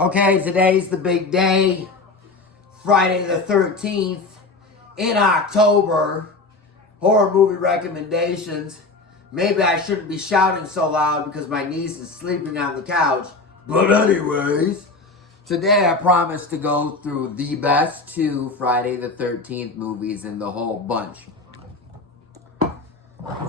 Okay, today's the big day. Friday the 13th in October. Horror movie recommendations. Maybe I shouldn't be shouting so loud because my niece is sleeping on the couch. But anyways, today I promise to go through the best two Friday the 13th movies in the whole bunch.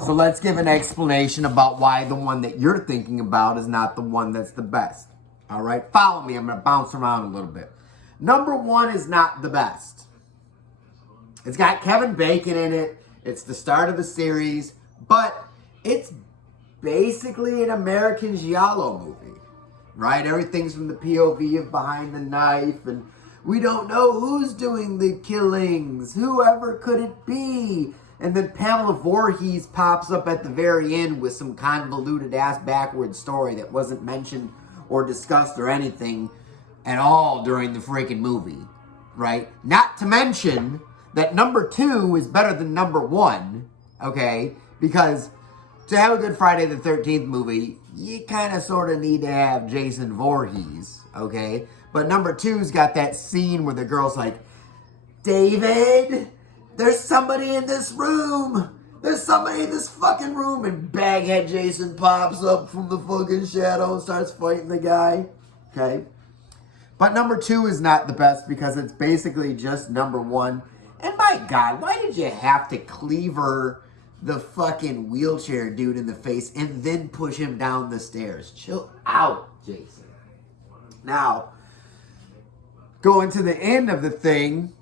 So let's give an explanation about why the one that you're thinking about is not the one that's the best. All right, follow me. I'm going to bounce around a little bit. Number one is not the best. It's got Kevin Bacon in it. It's the start of the series, but it's basically an American Giallo movie, right? Everything's from the POV of behind the knife, and we don't know who's doing the killings. Whoever could it be? And then Pamela Voorhees pops up at the very end with some convoluted ass backward story that wasn't mentioned or discussed or anything at all during the freaking movie, right? Not to mention that number two is better than number one, okay? Because to have a good Friday the 13th movie, you kind of sort of need to have Jason Voorhees, okay? But number two's got that scene where the girl's like, David, there's somebody in this room. There's somebody in this fucking room. And Baghead Jason pops up from the fucking shadow and starts fighting the guy. Okay? But number two is not the best because it's basically just number one. And my God, why did you have to cleaver the fucking wheelchair dude in the face and then push him down the stairs? Chill out, Jason. Now, going to the end of the thing,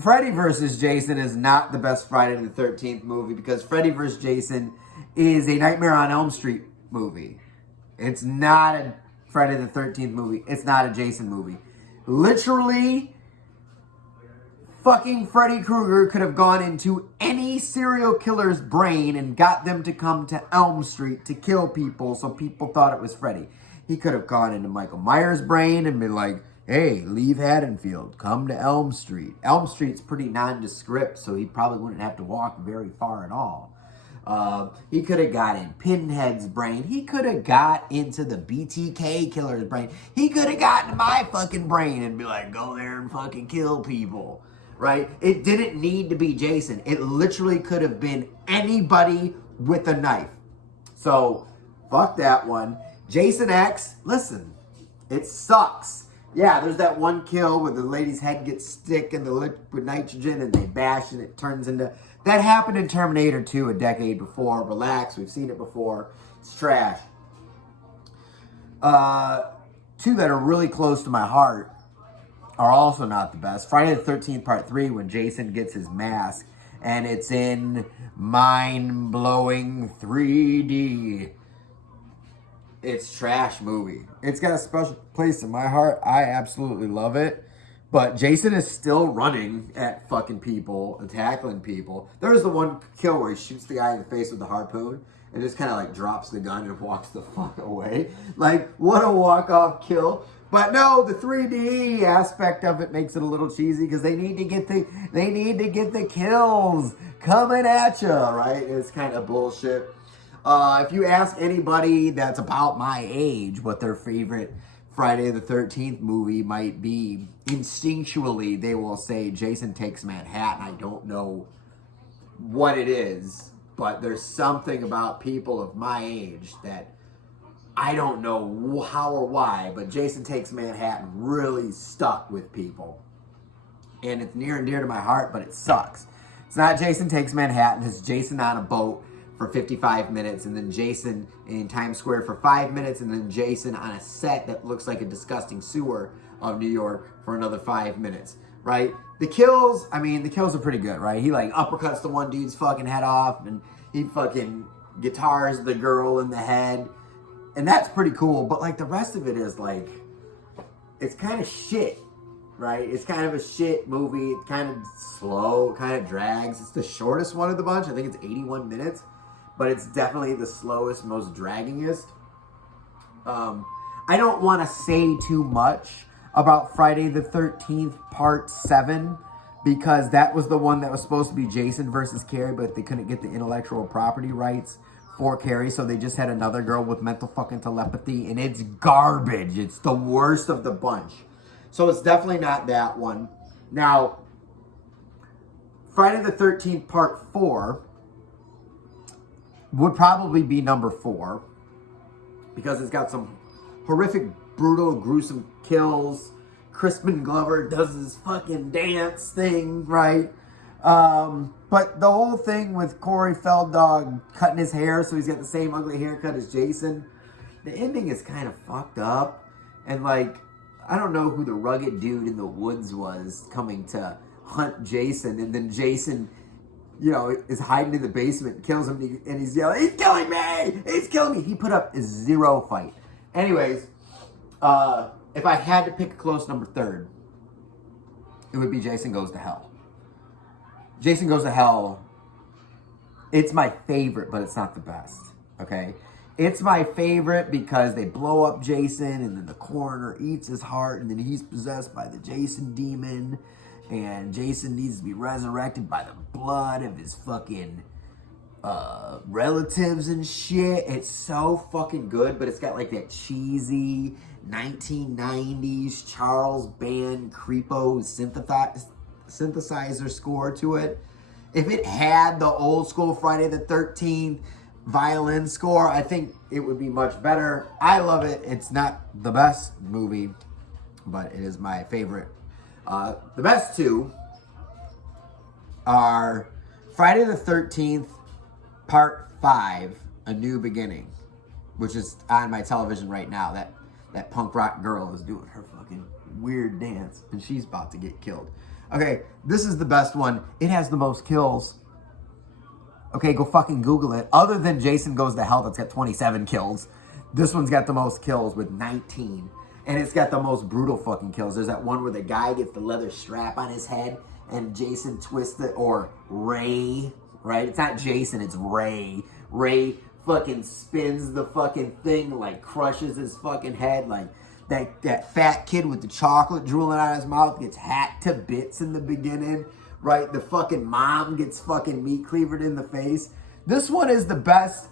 Freddy vs. Jason is not the best Friday the 13th movie because Freddy vs. Jason is a Nightmare on Elm Street movie. It's not a Friday the 13th movie. It's not a Jason movie. Literally, fucking Freddy Krueger could have gone into any serial killer's brain and got them to come to Elm Street to kill people so people thought it was Freddy. He could have gone into Michael Myers' brain and been like, hey, leave Haddonfield, come to Elm Street. Elm Street's pretty nondescript, so he probably wouldn't have to walk very far at all. He could have got in Pinhead's brain. He could have got into the BTK killer's brain. He could have gotten my fucking brain and be like, go there and fucking kill people, right? It didn't need to be Jason. It literally could have been anybody with a knife. So, fuck that one. Jason X, listen, it sucks. Yeah, there's that one kill where the lady's head gets stick in the liquid nitrogen and they bash and it turns into... That happened in Terminator 2 a decade before. Relax, we've seen it before. It's trash. Two that are really close to my heart are also not the best. Friday the 13th Part 3 when Jason gets his mask and it's in mind-blowing 3D. It's trash movie. It's got a special place in my heart. I absolutely love it. But Jason is still running at fucking people and tackling people. There's the one kill where he shoots the guy in the face with the harpoon and just kind of like drops the gun and walks the fuck away. Like, what a walk-off kill. But no, the 3D aspect of it makes it a little cheesy because they need to get the kills coming at you, right? It's kind of bullshit. If you ask anybody that's about my age what their favorite Friday the 13th movie might be, instinctually they will say Jason Takes Manhattan. I don't know what it is, but there's something about people of my age that I don't know how or why, but Jason Takes Manhattan really stuck with people. And it's near and dear to my heart, but it sucks. It's not Jason Takes Manhattan, it's Jason on a boat for 55 minutes, and then Jason in Times Square for 5 minutes, and then Jason on a set that looks like a disgusting sewer of New York for another 5 minutes, right? The kills are pretty good, right? He like uppercuts the one dude's fucking head off, and he fucking guitars the girl in the head, and that's pretty cool, but like the rest of it is like, it's kind of shit, right? It's kind of a shit movie. It's kind of slow, kind of drags. It's the shortest one of the bunch. I think it's 81 minutes. But it's definitely the slowest, most draggingest. I don't want to say too much about Friday the 13th Part 7 because that was the one that was supposed to be Jason versus Carrie, but they couldn't get the intellectual property rights 4 carries, so they just had another girl with mental fucking telepathy, and it's garbage. It's the worst of the bunch. So it's definitely not that one. Now, Friday the 13th Part 4 would probably be number 4 because it's got some horrific, brutal, gruesome kills. Crispin Glover does his fucking dance thing, right? But the whole thing with Corey Feldog cutting his hair so he's got the same ugly haircut as Jason, the ending is kind of fucked up. And like, I don't know who the rugged dude in the woods was coming to hunt Jason, and then Jason, you know, is hiding in the basement, kills him, and he's yelling, "He's killing me! He's killing me!" He put up a 0 fight. Anyways, if I had to pick a close number 3rd, it would be Jason Goes to Hell. Jason Goes to Hell, it's my favorite, but it's not the best, okay? It's my favorite because they blow up Jason, and then the coroner eats his heart, and then he's possessed by the Jason demon, and Jason needs to be resurrected by the blood of his fucking relatives and shit. It's so fucking good, but it's got like that cheesy 1990s Charles Band creepo synthesizer score to it. If it had the old school Friday the 13th violin score, I think it would be much better. I love it. It's not the best movie, but it is my favorite. The best 2 are Friday the 13th Part 5, A New Beginning, which is on my television right now. That punk rock girl is doing her fucking weird dance, and she's about to get killed. Okay, this is the best one. It has the most kills. Okay, go fucking Google it. Other than Jason Goes to Hell, that's got 27 kills. This one's got the most kills with 19. And it's got the most brutal fucking kills. There's that one where the guy gets the leather strap on his head and Jason twists it, or Ray, right? It's not Jason, it's Ray. Ray fucking spins the fucking thing, like crushes his fucking head. Like that fat kid with the chocolate drooling out of his mouth gets hacked to bits in the beginning, right? The fucking mom gets fucking meat cleavered in the face. This one is the best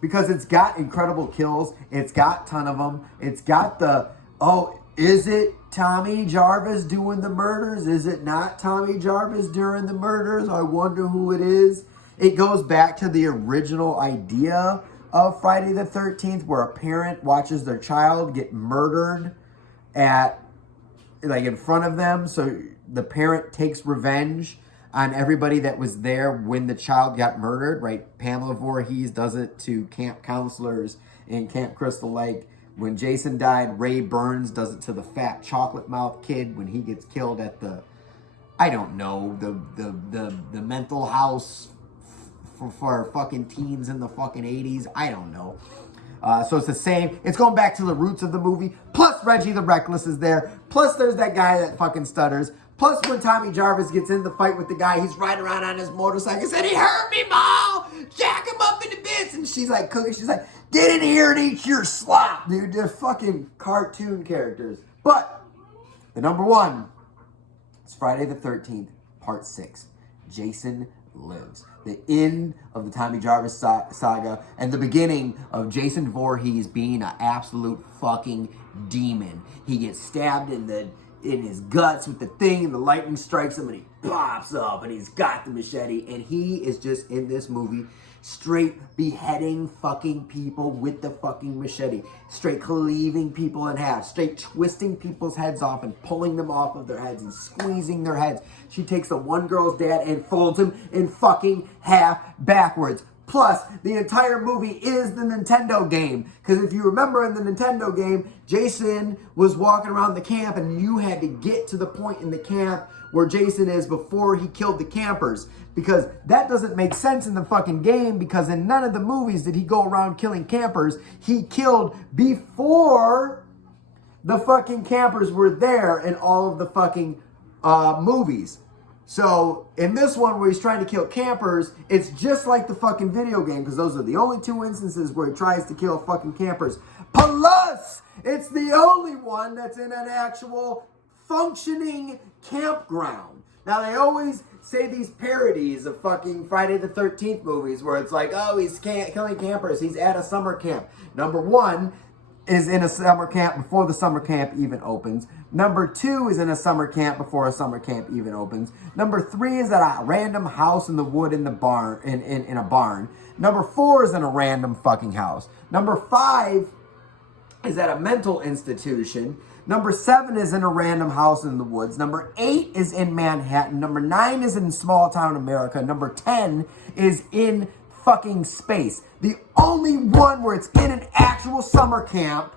because it's got incredible kills. It's got a ton of them. It's got the, oh, is it Tommy Jarvis doing the murders? Is it not Tommy Jarvis doing the murders? I wonder who it is. It goes back to the original idea of Friday the 13th, where a parent watches their child get murdered in front of them. So the parent takes revenge on everybody that was there when the child got murdered, right? Pamela Voorhees does it to camp counselors in Camp Crystal Lake. When Jason died, Ray Burns does it to the fat chocolate mouth kid when he gets killed at the, I don't know, the mental house for fucking teens in the fucking 80s. I don't know. So it's the same. It's going back to the roots of the movie. Plus Reggie the Reckless is there. Plus there's that guy that fucking stutters. Plus when Tommy Jarvis gets in the fight with the guy, he's riding around on his motorcycle. He said, "He hurt me, Ma! Jack him up into bits!" And she's like cooking. She's like, "Get in here and eat your slop, dude." They're fucking cartoon characters. But the number 1 is Friday the 13th, Part 6. Jason Lives. The end of the Tommy Jarvis saga and the beginning of Jason Voorhees being an absolute fucking demon. He gets stabbed in his guts with the thing, and the lightning strikes him, and he pops up, and he's got the machete, and he is just in this movie straight beheading fucking people with the fucking machete, straight cleaving people in half, straight twisting people's heads off and pulling them off of their heads and squeezing their heads. She takes the one girl's dad and folds him in fucking half backwards. Plus, the entire movie is the Nintendo game. Because if you remember in the Nintendo game, Jason was walking around the camp and you had to get to the point in the camp where Jason is before he killed the campers. Because that doesn't make sense in the fucking game, because in none of the movies did he go around killing campers. He killed before the fucking campers were there in all of the fucking movies. So in this one where he's trying to kill campers, it's just like the fucking video game, because those are the only 2 instances where he tries to kill fucking campers. Plus, it's the only one that's in an actual functioning campground. Now, they always say these parodies of fucking Friday the 13th movies where it's like, oh, he's killing campers. He's at a summer camp. Number one is in a summer camp before the summer camp even opens. Number two is in a summer camp before a summer camp even opens. Number three is at a random house in the wood in the barn, in a barn. Number four is in a random fucking house. Number five is at a mental institution. Number 7 is in a random house in the woods. Number 8 is in Manhattan. Number 9 is in small town America. Number 10 is in fucking space. The only one where it's in an actual summer camp,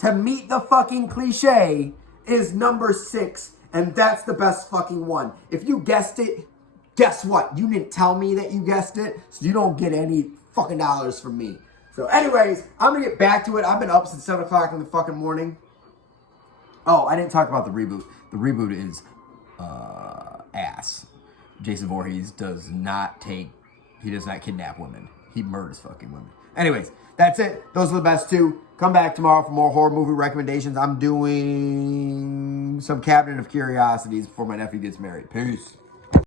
to meet the fucking cliche, is number 6. And that's the best fucking one. If you guessed it, guess what? You didn't tell me that you guessed it, so you don't get any fucking dollars from me. So anyways, I'm going to get back to it. I've been up since 7 o'clock in the fucking morning. Oh, I didn't talk about the reboot. The reboot is ass. Jason Voorhees does not kidnap women. He murders fucking women. Anyways, that's it. Those are the best 2. Come back tomorrow for more horror movie recommendations. I'm doing some Cabinet of Curiosities before my nephew gets married. Peace.